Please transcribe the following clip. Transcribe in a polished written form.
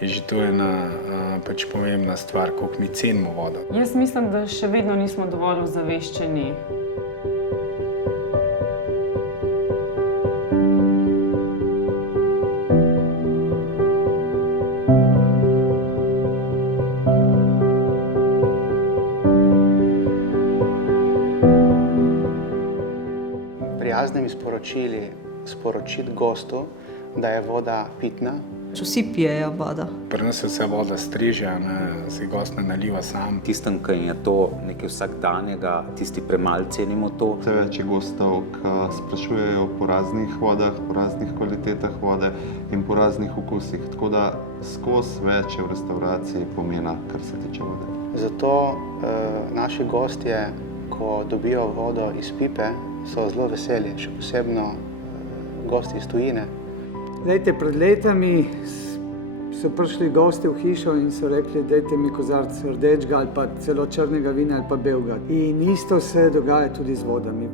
je že to ena pač pomembna stvar, koliko mi cenimo vodo. Jaz mislim, da še vedno nismo dovolj ozaveščeni. Prijaznimi sporočili sporočiti gostu, da je voda pitna. Vsi pijejo vodo. Pri nas se vse voda striže, se gost ne naliva sam. Tistem, ki je to nekaj vsakdanjega, tisti premalo cenimo to. Vse več je gostov, ki sprašujejo po raznih vodah, po raznih kvalitetah vode in po raznih okusih. Tako da skozi več je v restavraciji pomena, kar se tiče vode. Zato naši gostje, ko dobijo vodo iz pipe, so zelo veseli, še posebno gosti iz tujine. Lejte, pred letami so prišli gosti v hišo in so rekli, dajte mi kozarec rdečega ali pa celo črnega vina ali pa belega. In isto se dogaja tudi z vodami.